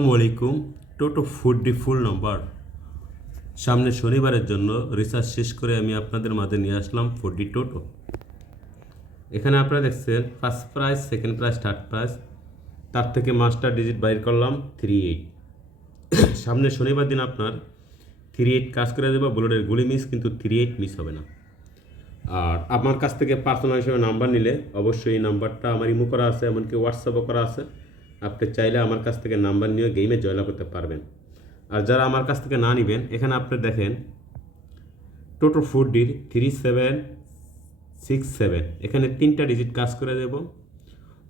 আসসালামু আলাইকুম। টোটো ফুডডি ফুল নাম্বার সামনে শনিবারের জন্য রিসার্চ শেষ করে আমি আপনাদের মাঝে নিয়ে আসলাম ফুডডি টোটো। এখানে আপনারা দেখছেন first price, second prize, third price, তার থেকে মাস্টার ডিজিট বাইর করলাম 38। সামনে শনিবার দিন আপনার 38 কাজ করে দেবো, বুলেটের গুলি মিস, কিন্তু 38 মিস হবে না। আর আমার কাছ থেকে পার্সোনাল হিসেবে নাম্বার নিলে অবশ্যই এই নাম্বারটা আমার ইমো করা আছে, এমনকি হোয়াটসঅ্যাপও করা আছে। আপনি চাইলে আমার কাছ থেকে নাম্বার নিয়ে গেমে জয়লাভ করতে পারবেন। আর যারা আমার কাছ থেকে না নেবেন, এখানে আপনি দেখেন টোটো ফুডডির 3767, এখানে 3টা ডিজিট কাজ করে দেব।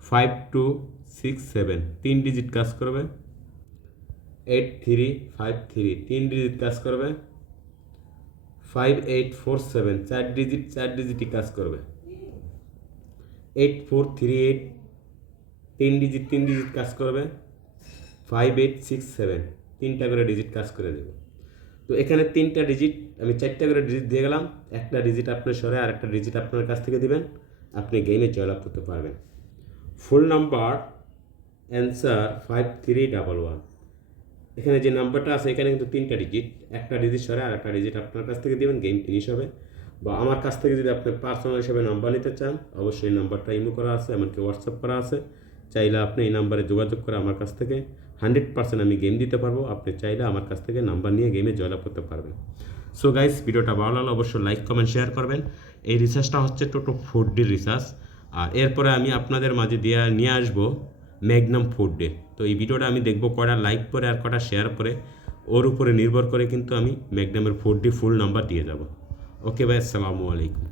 5267 3 ডিজিট কাজ করবে। 8353 3 ডিজিট কাজ করবে। 5847 4 ডিজিটই কাজ করবে। 8438 3 ডিজিট কাজ করবে। 5867 3টা করে ডিজিট কাজ করে দেব। তো এখানে 3টা ডিজিট আমি 4টা করে ডিজিট দিয়ে গেলাম। একটা ডিজিট আপনার সরে আর একটা ডিজিট আপনার কাছ থেকে দিবেন, আপনি গেমে জয়লাভ করতে পারবেন। ফুল নাম্বার অ্যান্সার 5311। এখানে যে নাম্বারটা আছে এখানে কিন্তু 3টা ডিজিট, একটা ডিজিট সরে আর একটা ডিজিট আপনার কাছ থেকে দিবেন, গেম ফিনিশ হবে। বা আমার কাছ থেকে যদি আপনি পার্সোনাল হিসেবে নাম্বার নিতে চান, অবশ্যই নাম্বারটা ইমো করা আছে, এমনকি হোয়াটসঅ্যাপ করা আছে। চাইলে আপনি এই নাম্বারে যোগাযোগ করে আমার কাছ থেকে 100% আমি গেম দিতে পারবো। আপনি চাইলে আমার কাছ থেকে নাম্বার নিয়ে গেমে জয়লাভ করতে পারবেন। সো গাইস, ভিডিওটা ভালো লাগলে অবশ্যই লাইক, কমেন্ট, শেয়ার করবেন। এই রিসার্চটা হচ্ছে টোটো 4D রিসার্চ। আর এরপরে আমি আপনাদের মাঝে নিয়ে আসবো ম্যাগনাম 4D। তো এই ভিডিওটা আমি দেখবো কটা লাইক করে আর কটা শেয়ার করে, ওর উপরে নির্ভর করে কিন্তু আমি ম্যাগনামের 4D ফুল নাম্বার দিয়ে যাব। ওকে ভাই, আসসালামু আলাইকুম।